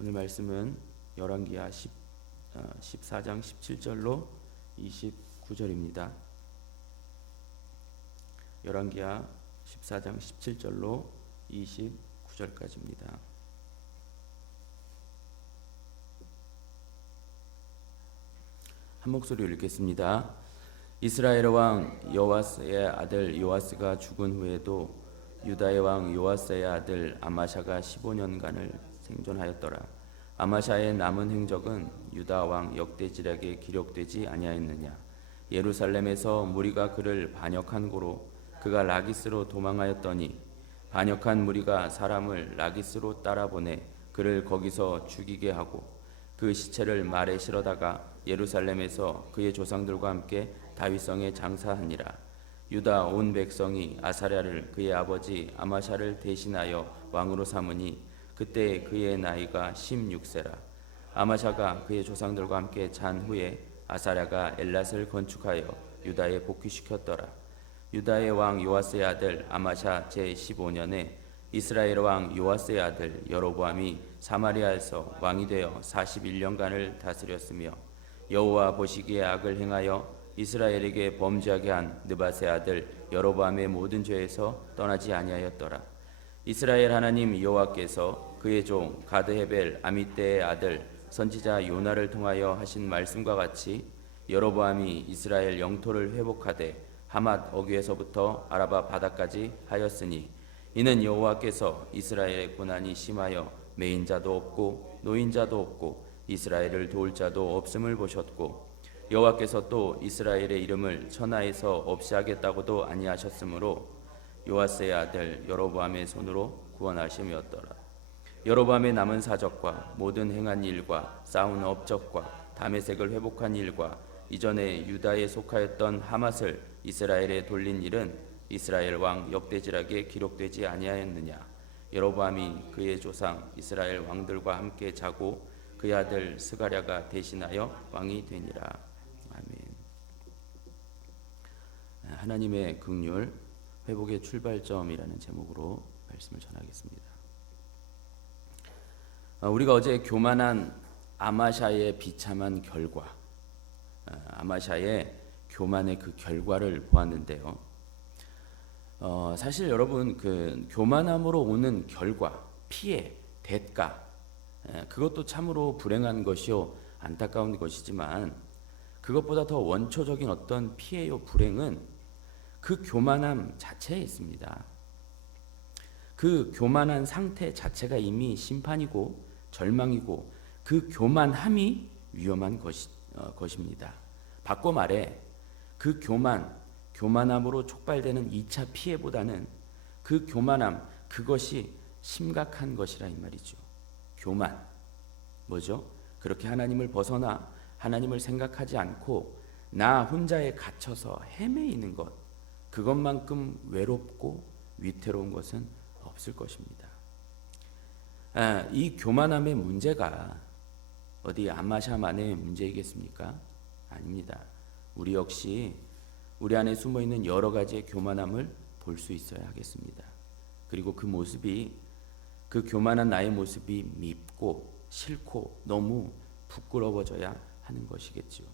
오늘 말씀은 열왕기하 14장 17절로 29절입니다. 열왕기하 14장 17절로 29절까지입니다. 한 목소리로 읽겠습니다. 이스라엘 왕 여호아스의 아들 요아스가 죽은 후에도 유다의 왕 요아스의 아들 아마샤가 15년간을 생존하였더라. 아마샤의 남은 행적은 유다 왕 역대지략에 기록되지 아니하였느냐. 예루살렘에서 무리가 그를 반역한 고로 그가 라기스로 도망하였더니 반역한 무리가 사람을 라기스로 따라보내 그를 거기서 죽이게 하고 그 시체를 말에 실어다가 예루살렘에서 그의 조상들과 함께 다윗성에 장사하니라. 유다 온 백성이 아사랴를 그의 아버지 아마샤를 대신하여 왕으로 삼으니 그때 그의 나이가 16세라. 아마샤가 그의 조상들과 함께 잔 후에 아사랴가 엘랏을 건축하여 유다에 복귀시켰더라. 유다의 왕 요아스의 아들 아마샤 제15년에 이스라엘 왕 요아스의 아들 여로보암이 사마리아에서 왕이 되어 41년간을 다스렸으며 여호와 보시기에 악을 행하여 이스라엘에게 범죄하게 한 느밧의 아들 여로보암의 모든 죄에서 떠나지 아니하였더라. 이스라엘 하나님 여호와께서 그의 종 가드헤벨 아미떼의 아들 선지자 요나를 통하여 하신 말씀과 같이 여로보암이 이스라엘 영토를 회복하되 하맛 어귀에서부터 아라바 바다까지 하였으니 이는 여호와께서 이스라엘의 고난이 심하여 매인 자도 없고 노인 자도 없고 이스라엘을 도울 자도 없음을 보셨고 여호와께서 또 이스라엘의 이름을 천하에서 없이 하겠다고도 아니하셨으므로 요아스의 아들 여로보암의 손으로 구원하심이었더라. 여로보암의 남은 사적과 모든 행한 일과 쌓은 업적과 다메섹을 회복한 일과 이전에 유다에 속하였던 하맛을 이스라엘에 돌린 일은 이스라엘 왕 역대지략에 기록되지 아니하였느냐. 여로보암이 그의 조상 이스라엘 왕들과 함께 자고 그의 아들 스가랴가 대신하여 왕이 되니라. 아멘. 하나님의 긍휼 회복의 출발점이라는 제목으로 말씀을 전하겠습니다. 우리가 어제 교만한 아마샤의 비참한 결과, 아마샤의 교만의 그 결과를 보았는데요. 사실 여러분 그 교만함으로 오는 결과, 피해, 대가, 그것도 참으로 불행한 것이요 안타까운 것이지만 그것보다 더 원초적인 어떤 피해요 불행은 그 교만함 자체에 있습니다. 그 교만한 상태 자체가 이미 심판이고 절망이고 그 교만함이 위험한 것입니다. 바꿔 말해 그 교만함으로 촉발되는 2차 피해보다는 그 교만함 그것이 심각한 것이라 이 말이죠. 교만 뭐죠? 그렇게 하나님을 벗어나 하나님을 생각하지 않고 나 혼자에 갇혀서 헤매이는 것 그것만큼 외롭고 위태로운 것은 없을 것입니다. 이 교만함의 문제가 어디 아마샤만의 문제이겠습니까? 아닙니다. 우리 역시 우리 안에 숨어있는 여러 가지의 교만함을 볼 수 있어야 하겠습니다. 그리고 그 교만한 나의 모습이 밉고 싫고 너무 부끄러워져야 하는 것이겠죠.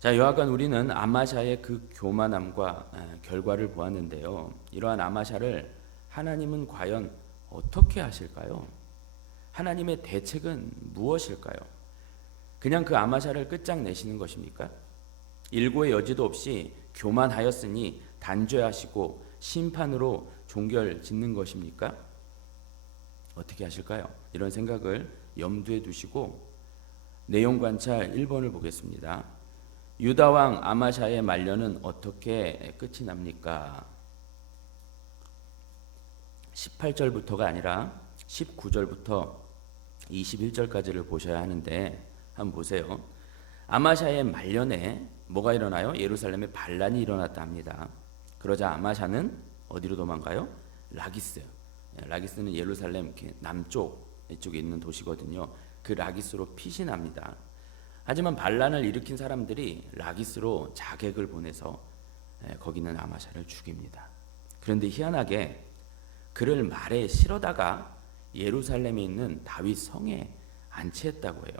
자, 여하간 우리는 아마샤의 그 교만함과 결과를 보았는데요. 이러한 아마샤를 하나님은 과연 어떻게 하실까요? 하나님의 대책은 무엇일까요? 그냥 그 아마샤를 끝장내시는 것입니까? 일고의 여지도 없이 교만하였으니 단죄하시고 심판으로 종결 짓는 것입니까? 어떻게 하실까요? 이런 생각을 염두에 두시고 내용 관찰 1번을 보겠습니다. 유다 왕 아마샤의 말년은 어떻게 끝이 납니까? 18절부터가 아니라 19절부터 21절까지를 보셔야 하는데 한번 보세요. 아마샤의 말년에 뭐가 일어나요? 예루살렘에 반란이 일어났다 합니다. 그러자 아마샤는 어디로 도망가요? 라기스. 라기스는 예루살렘 남쪽 이쪽에 있는 도시거든요. 그 라기스로 피신합니다. 하지만 반란을 일으킨 사람들이 라기스로 자객을 보내서 거기는 아마샤를 죽입니다. 그런데 희한하게 그를 말에 실어다가 예루살렘에 있는 다윗 성에 안치했다고 해요.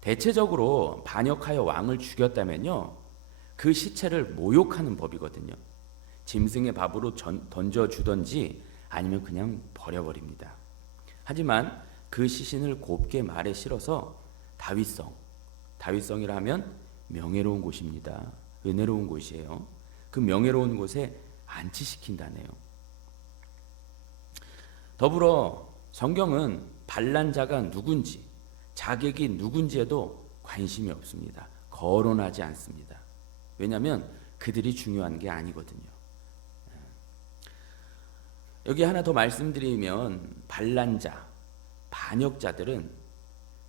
대체적으로 반역하여 왕을 죽였다면요, 그 시체를 모욕하는 법이거든요. 짐승의 밥으로 던져주던지 아니면 그냥 버려버립니다. 하지만 그 시신을 곱게 말에 실어서 다윗성이라 하면 명예로운 곳입니다. 은혜로운 곳이에요. 그 명예로운 곳에 안치시킨다네요. 더불어 성경은 반란자가 누군지, 자객이 누군지에도 관심이 없습니다. 거론하지 않습니다. 왜냐하면 그들이 중요한 게 아니거든요. 여기 하나 더 말씀드리면, 반란자, 반역자들은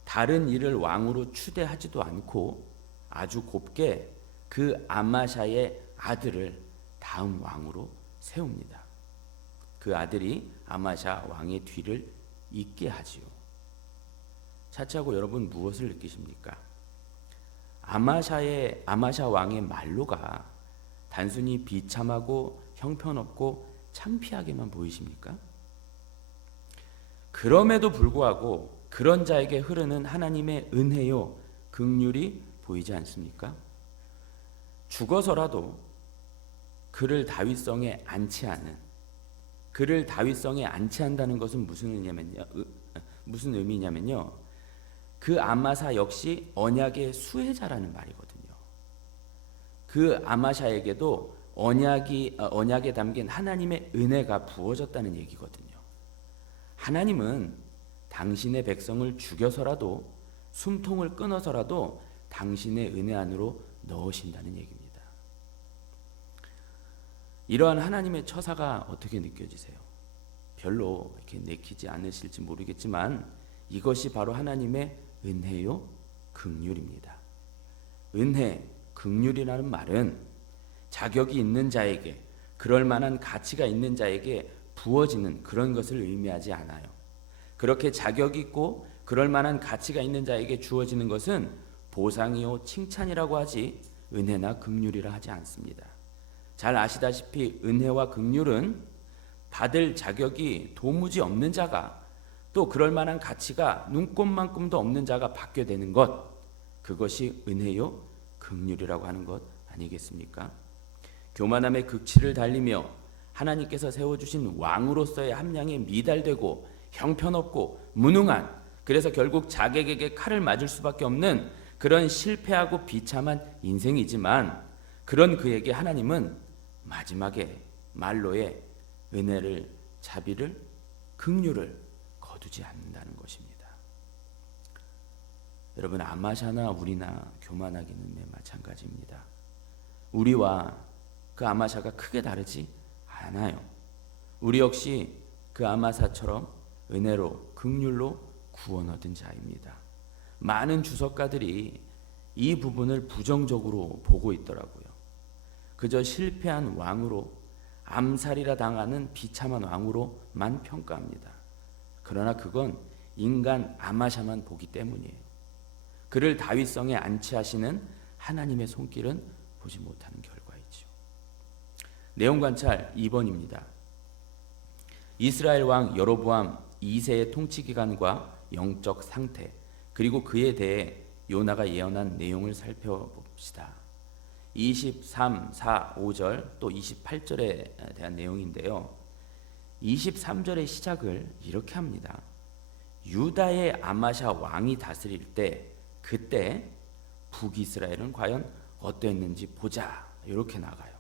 다른 이를 왕으로 추대하지도 않고 아주 곱게 그 아마샤의 아들을 다음 왕으로 세웁니다. 그 아들이 아마샤 왕의 뒤를 잇게 하지요. 차차고 여러분 무엇을 느끼십니까? 아마샤 왕의 말로가 단순히 비참하고 형편없고 창피하게만 보이십니까? 그럼에도 불구하고 그런 자에게 흐르는 하나님의 은혜요, 긍휼이 보이지 않습니까? 죽어서라도 그를 다윗성에 안치하는, 그를 다윗성에 안치한다는 것은 무슨 의미냐면요, 그 아마사 역시 언약의 수혜자라는 말이거든요. 그 아마샤에게도 언약에 담긴 하나님의 은혜가 부어졌다는 얘기거든요. 하나님은 당신의 백성을 죽여서라도, 숨통을 끊어서라도 당신의 은혜 안으로 넣으신다는 얘기입니다. 이러한 하나님의 처사가 어떻게 느껴지세요? 별로 이렇게 내키지 않으실지 모르겠지만 이것이 바로 하나님의 은혜요, 긍휼입니다. 은혜, 긍휼이라는 말은 자격이 있는 자에게, 그럴 만한 가치가 있는 자에게 부어지는 그런 것을 의미하지 않아요. 그렇게 자격 있고 그럴 만한 가치가 있는 자에게 주어지는 것은 보상이요, 칭찬이라고 하지 은혜나 긍휼이라 하지 않습니다. 잘 아시다시피 은혜와 긍휼은 받을 자격이 도무지 없는 자가, 또 그럴 만한 가치가 눈꼽만큼도 없는 자가 받게 되는 것, 그것이 은혜요, 긍휼이라고 하는 것 아니겠습니까? 교만함의 극치를 달리며 하나님께서 세워주신 왕으로서의 함량에 미달되고 형편없고 무능한, 그래서 결국 자객에게 칼을 맞을 수밖에 없는 그런 실패하고 비참한 인생이지만, 그런 그에게 하나님은 마지막에 말로의 은혜를, 자비를, 긍휼을 거두지 않는다는 것입니다. 여러분, 아마샤나 우리나 교만하기는 매 마찬가지입니다. 우리와 그 아마샤가 크게 다르지 않아요. 우리 역시 그 아마사처럼 은혜로, 긍휼로 구원 얻은 자입니다. 많은 주석가들이 이 부분을 부정적으로 보고 있더라고요. 그저 실패한 왕으로, 암살이라 당하는 비참한 왕으로만 평가합니다. 그러나 그건 인간 아마샤만 보기 때문이에요. 그를 다윗성에 안치하시는 하나님의 손길은 보지 못하는 결과이죠. 내용 관찰 2번입니다. 이스라엘 왕 여로보암 2세의 통치 기간과 영적 상태, 그리고 그에 대해 요나가 예언한 내용을 살펴봅시다. 23, 4, 5절 또 28절에 대한 내용인데요. 23절의 시작을 이렇게 합니다. 유다의 아마샤 왕이 다스릴 때, 그때 북이스라엘은 과연 어땠는지 보자, 이렇게 나가요.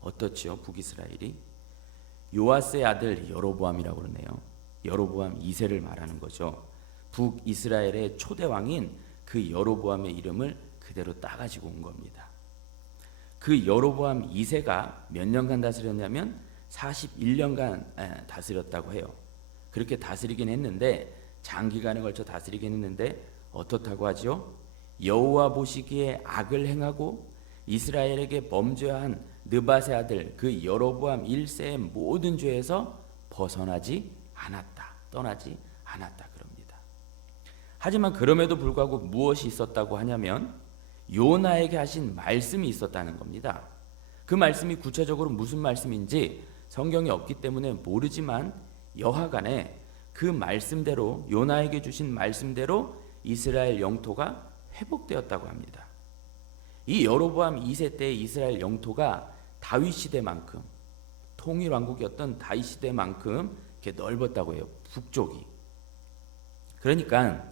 어떻지요? 북이스라엘이 요아스의 아들 여로보암이라고 그러네요. 여로보암 2세를 말하는 거죠. 북이스라엘의 초대왕인 그 여로보암의 이름을 그대로 따가지고 온 겁니다. 그 여로보암 2세가 몇 년간 다스렸냐면 41년간 다스렸다고 해요. 그렇게 다스리긴 했는데, 장기간에 걸쳐 다스리긴 했는데 어떻다고 하죠? 여호와 보시기에 악을 행하고 이스라엘에게 범죄한 느밧의 아들 그 여로보암 1세의 모든 죄에서 벗어나지 않았다, 떠나지 않았다 그럽니다. 하지만 그럼에도 불구하고 무엇이 있었다고 하냐면 요나에게 하신 말씀이 있었다는 겁니다. 그 말씀이 구체적으로 무슨 말씀인지 성경이 없기 때문에 모르지만 여하간에 그 말씀대로 요나에게 주신 말씀대로 이스라엘 영토가 회복되었다고 합니다. 이 여로보암 2세 때의 이스라엘 영토가 다윗 시대만큼 통일 왕국이었던 다윗 시대만큼 이렇게 넓었다고 해요. 북쪽이. 그러니까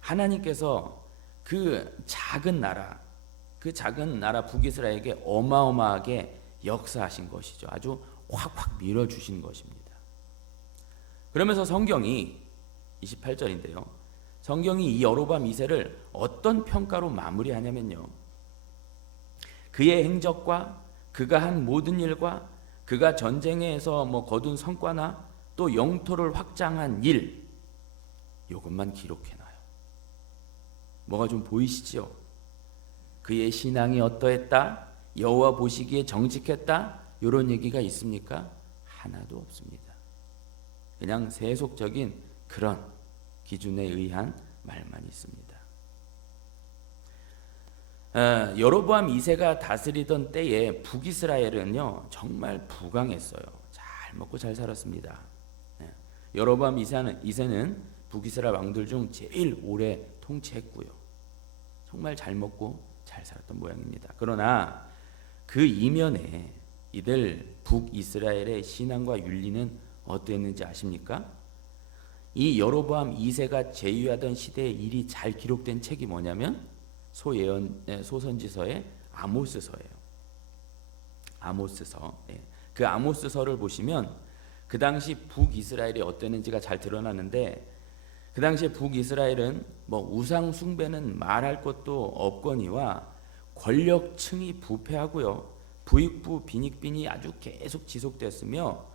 하나님께서 그 작은 나라 북이스라엘에게 어마어마하게 역사하신 것이죠. 아주 확확 밀어주신 것입니다. 그러면서 성경이 28절인데요. 성경이 이 여로보암 2세를 어떤 평가로 마무리하냐면요. 그의 행적과 그가 한 모든 일과 그가 전쟁에서 거둔 성과나 또 영토를 확장한 일, 이것만 기록해놔요. 뭐가 좀 보이시죠? 그의 신앙이 어떠했다? 여호와 보시기에 정직했다? 이런 얘기가 있습니까? 하나도 없습니다. 그냥 세속적인 그런 기준에 의한 말만 있습니다. 여로보암 2세가 다스리던 때에 북이스라엘은요 정말 부강했어요. 잘 먹고 잘 살았습니다. 여로보암 2세는 북이스라엘 왕들 중 제일 오래 통치했고요. 정말 잘 먹고 잘 살았던 모양입니다. 그러나 그 이면에 이들 북이스라엘의 신앙과 윤리는 어땠는지 아십니까? 이 여로보암 2세가 제위하던 시대의 일이 잘 기록된 책이 뭐냐면 소선지서의 아모스서예요. 아모스서. 그 아모스서를 보시면 그 당시 북이스라엘이 어땠는지가 잘 드러나는데, 그 당시에 북이스라엘은 우상 숭배는 말할 것도 없거니와 권력층이 부패하고요, 부익부 빈익빈이 아주 계속 지속됐으며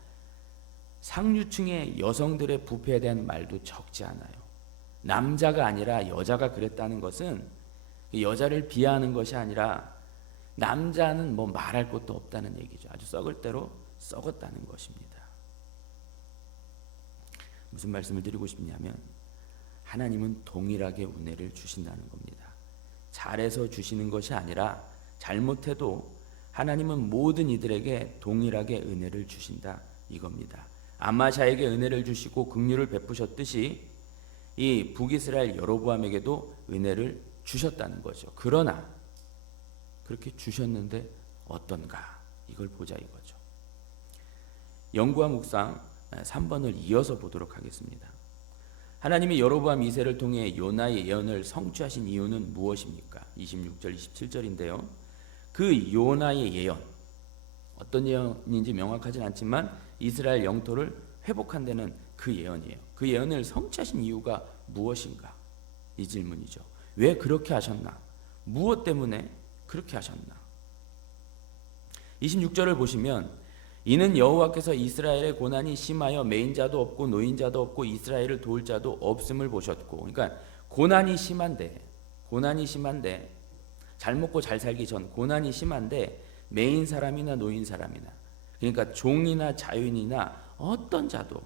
상류층의 여성들의 부패에 대한 말도 적지 않아요. 남자가 아니라 여자가 그랬다는 것은 여자를 비하하는 것이 아니라 남자는 말할 것도 없다는 얘기죠. 아주 썩을 대로 썩었다는 것입니다. 무슨 말씀을 드리고 싶냐면 하나님은 동일하게 은혜를 주신다는 겁니다. 잘해서 주시는 것이 아니라 잘못해도 하나님은 모든 이들에게 동일하게 은혜를 주신다 이겁니다. 아마샤에게 은혜를 주시고 긍휼을 베푸셨듯이 이 북이스라엘 여로보암에게도 은혜를 주셨다는 거죠. 그러나 그렇게 주셨는데 어떤가, 이걸 보자 이거죠. 연구와 묵상 3번을 이어서 보도록 하겠습니다. 하나님이 여로보암 2세를 통해 요나의 예언을 성취하신 이유는 무엇입니까? 26절 27절인데요. 그 요나의 예언, 어떤 예언인지 명확하진 않지만 이스라엘 영토를 회복한다는 그 예언이에요. 그 예언을 성취하신 이유가 무엇인가? 이 질문이죠. 왜 그렇게 하셨나? 무엇 때문에 그렇게 하셨나? 26절을 보시면 이는 여호와께서 이스라엘의 고난이 심하여 매인 자도 없고 노인 자도 없고 이스라엘을 도울 자도 없음을 보셨고, 그러니까 고난이 심한데 잘 먹고 잘 살기 전 고난이 심한데 매인 사람이나 노인 사람이나, 그러니까 종이나 자유인이나 어떤 자도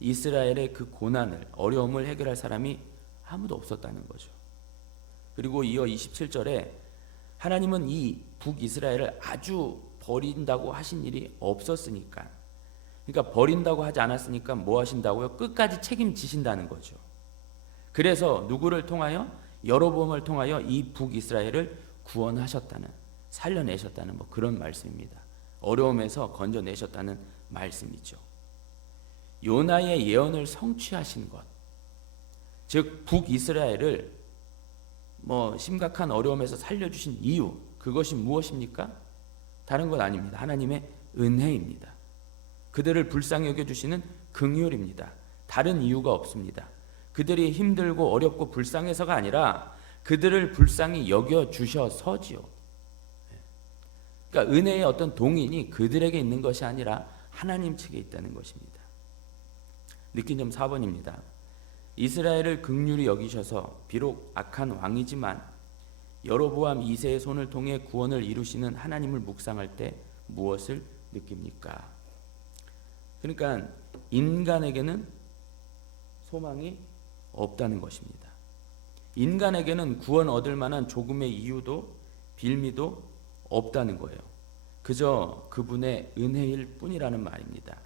이스라엘의 그 고난을, 어려움을 해결할 사람이 아무도 없었다는 거죠. 그리고 이어 27절에 하나님은 이 북이스라엘을 아주 버린다고 하신 일이 없었으니까, 그러니까 버린다고 하지 않았으니까 뭐 하신다고요? 끝까지 책임지신다는 거죠. 그래서 누구를 통하여? 여로보암을 통하여 이 북이스라엘을 구원하셨다는, 살려내셨다는 그런 말씀입니다. 어려움에서 건져내셨다는 말씀이죠. 요나의 예언을 성취하신 것, 즉 북이스라엘을 심각한 어려움에서 살려주신 이유, 그것이 무엇입니까? 다른 건 아닙니다. 하나님의 은혜입니다. 그들을 불쌍히 여겨주시는 긍휼입니다. 다른 이유가 없습니다. 그들이 힘들고 어렵고 불쌍해서가 아니라 그들을 불쌍히 여겨주셔서지요. 그러니까 은혜의 어떤 동인이 그들에게 있는 것이 아니라 하나님 측에 있다는 것입니다. 느낀 점 4번입니다. 이스라엘을 긍휼히 여기셔서 비록 악한 왕이지만 여로보암 2세의 손을 통해 구원을 이루시는 하나님을 묵상할 때 무엇을 느낍니까? 그러니까 인간에게는 소망이 없다는 것입니다. 인간에게는 구원 얻을 만한 조금의 이유도 빌미도 없다는 거예요. 그저 그분의 은혜일 뿐이라는 말입니다.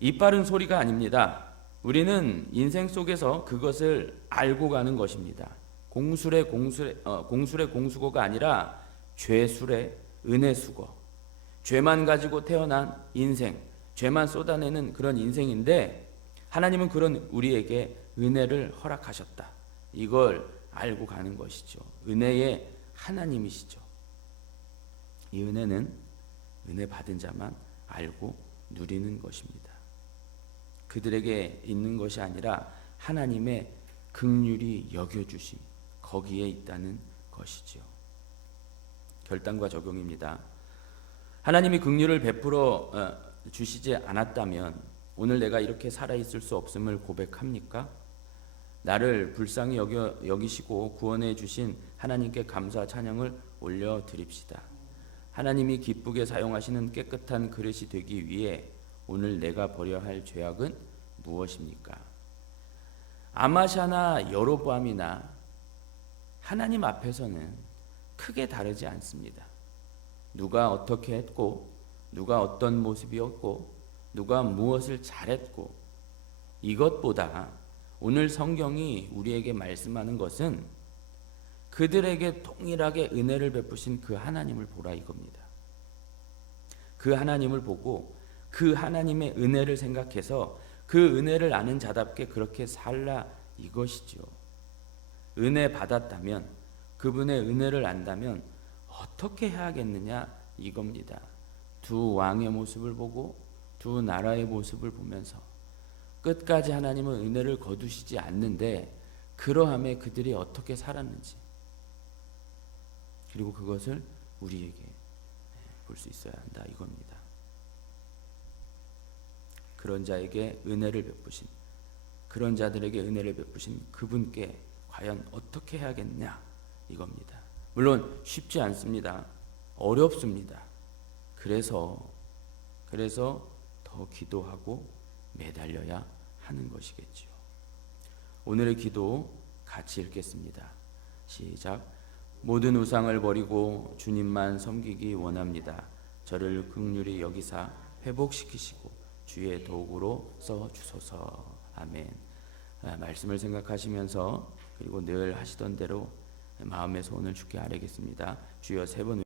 입 바른 소리가 아닙니다. 우리는 인생 속에서 그것을 알고 가는 것입니다. 공술의 공수고가 아니라 죄술의 은혜수고, 죄만 가지고 태어난 인생, 죄만 쏟아내는 그런 인생인데 하나님은 그런 우리에게 은혜를 허락하셨다. 이걸 알고 가는 것이죠. 은혜의 하나님이시죠. 이 은혜는 은혜 받은 자만 알고 누리는 것입니다. 그들에게 있는 것이 아니라 하나님의 긍휼히 여겨주심, 거기에 있다는 것이죠. 결단과 적용입니다. 하나님이 긍휼을 베풀어 주시지 않았다면 오늘 내가 이렇게 살아있을 수 없음을 고백합니까? 나를 불쌍히 여기시고 구원해 주신 하나님께 감사 찬양을 올려드립시다. 하나님이 기쁘게 사용하시는 깨끗한 그릇이 되기 위해 오늘 내가 버려야 할 죄악은 무엇입니까? 아마샤나 여로보암이나 하나님 앞에서는 크게 다르지 않습니다. 누가 어떻게 했고, 누가 어떤 모습이었고, 누가 무엇을 잘했고, 이것보다 오늘 성경이 우리에게 말씀하는 것은 그들에게 동일하게 은혜를 베푸신 그 하나님을 보라 이겁니다. 그 하나님을 보고 그 하나님의 은혜를 생각해서 그 은혜를 아는 자답게 그렇게 살라 이것이죠. 은혜 받았다면, 그분의 은혜를 안다면 어떻게 해야겠느냐 이겁니다. 두 왕의 모습을 보고 두 나라의 모습을 보면서 끝까지 하나님은 은혜를 거두시지 않는데 그러함에 그들이 어떻게 살았는지, 그리고 그것을 우리에게 볼 수 있어야 한다 이겁니다. 그런 자에게 은혜를 베푸신, 그런 자들에게 은혜를 베푸신 그분께 과연 어떻게 해야겠냐 이겁니다. 물론 쉽지 않습니다. 어렵습니다. 그래서 더 기도하고 매달려야 하는 것이겠지요. 오늘의 기도 같이 읽겠습니다. 시작. 모든 우상을 버리고 주님만 섬기기 원합니다. 저를 긍휼히 여기사 회복시키시고 주의 도구로 써 주소서. 아멘. 말씀을 생각하시면서 그리고 늘 하시던 대로 마음의 소원을 주께 아뢰겠습니다. 주여 세 번